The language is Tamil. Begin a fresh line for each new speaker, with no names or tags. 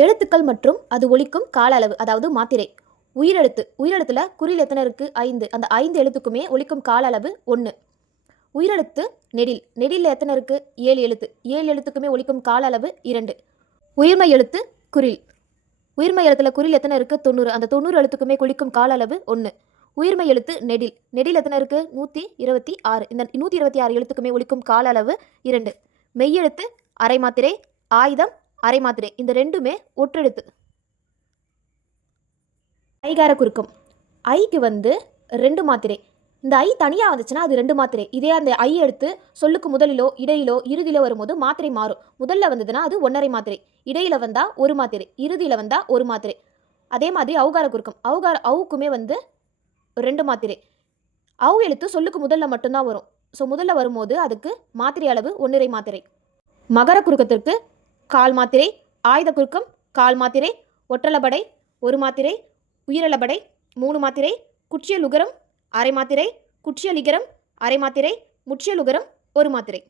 எழுத்துக்கள் மற்றும் அது ஒலிக்கும் கால அளவு அதாவது மாத்திரை. உயிரெழுத்து. உயிரெழுத்துல குறில் எத்தனை இருக்குது ஐந்து. அந்த ஐந்து எழுத்துக்குமே ஒழிக்கும் கால அளவு ஒன்று உயிரெழுத்து நெடில். நெடில் எத்தனை இருக்குது ஏழு எழுத்து. ஏழு எழுத்துக்குமே ஒழிக்கும் கால அளவு இரண்டு. உயிர்மை எழுத்து குரில் உயிர்மை எழுத்துல குறில் எத்தனை இருக்குது தொண்ணூறு. அந்த தொண்ணூறு எழுத்துக்குமே குளிக்கும் கால அளவு ஒன்று உயிர்மை எழுத்து நெடில். நெடில் எத்தனை இருக்குது நூற்றி இருபத்தி ஆறு. இந்த நூற்றி இருபத்தி ஆறு எழுத்துக்குமே ஒழிக்கும் கால அளவு இரண்டு மெய்யெழுத்து அரை மாத்திரை ஆயுதம் அரை மாத்திரை. இந்த ரெண்டுமே ஒற்றெழுத்து ஐகார குறுக்கம். ஐக்கு வந்து ரெண்டு மாத்திரை. இந்த ஐ தனியாக வந்துச்சுன்னா அது ரெண்டு மாத்திரை. இதே அந்த ஐ எடுத்து சொல்லுக்கு முதலிலோ இடையிலோ இறுதியிலோ வரும்போது மாத்திரை மாறும். முதல்ல வந்ததுன்னா அது ஒன்றரை மாத்திரை. இடையில வந்தால் ஒரு மாத்திரை. இறுதியில் வந்தால் ஒரு மாத்திரை. அதே மாதிரி அவுகார குறுக்கம். அவுகார அவுக்குமே வந்து ரெண்டு மாத்திரை. அவு எழுத்து சொல்லுக்கு முதல்ல மட்டும்தான் வரும். ஸோ முதல்ல வரும்போது அதுக்கு மாத்திரை அளவு ஒன்றரை மாத்திரை. மகர குறுக்கத்திற்கு கால் மாத்திரை ஆயுத குறுக்கம் கால் மாத்திரை ஒற்றலபடை ஒரு மாத்திரை உயிரலபடை மூணு மாத்திரை குற்றியலுகரம் அரை மாத்திரை குற்றியலிகரம் அரை மாத்திரை முற்றியலுகரம் ஒரு மாத்திரை.